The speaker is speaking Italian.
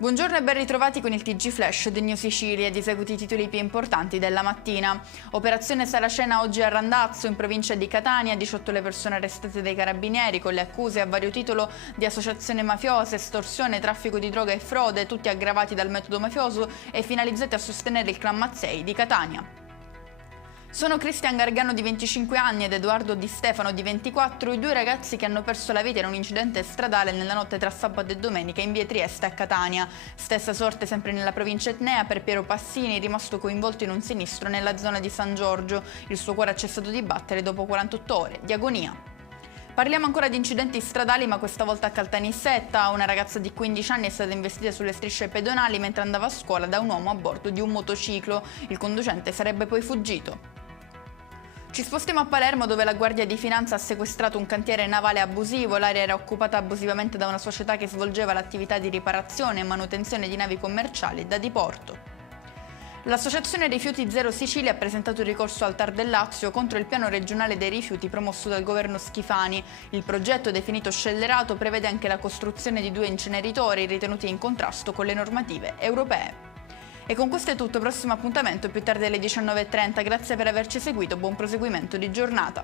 Buongiorno e ben ritrovati con il TG Flash di New Sicilia ed eseguiti i titoli più importanti della mattina. Operazione Saracena oggi a Randazzo, in provincia di Catania, 18 le persone arrestate dai carabinieri con le accuse a vario titolo di associazione mafiosa, estorsione, traffico di droga e frode, tutti aggravati dal metodo mafioso e finalizzati a sostenere il clan Mazzei di Catania. Sono Cristian Gargano di 25 anni ed Edoardo Di Stefano di 24, i due ragazzi che hanno perso la vita in un incidente stradale nella notte tra sabato e domenica in via Trieste a Catania. Stessa sorte sempre nella provincia etnea per Piero Passini, rimasto coinvolto in un sinistro nella zona di San Giorgio. Il suo cuore ha cessato di battere dopo 48 ore di agonia. Parliamo ancora di incidenti stradali, ma questa volta a Caltanissetta. Una ragazza di 15 anni è stata investita sulle strisce pedonali mentre andava a scuola da un uomo a bordo di un motociclo. Il conducente sarebbe poi fuggito. Ci spostiamo a Palermo, dove la Guardia di Finanza ha sequestrato un cantiere navale abusivo. L'area era occupata abusivamente da una società che svolgeva l'attività di riparazione e manutenzione di navi commerciali da diporto. L'Associazione Rifiuti Zero Sicilia ha presentato un ricorso al TAR del Lazio contro il piano regionale dei rifiuti promosso dal governo Schifani. Il progetto, definito scellerato, prevede anche la costruzione di 2 inceneritori ritenuti in contrasto con le normative europee. E con questo è tutto, prossimo appuntamento più tardi alle 19:30. Grazie per averci seguito, buon proseguimento di giornata.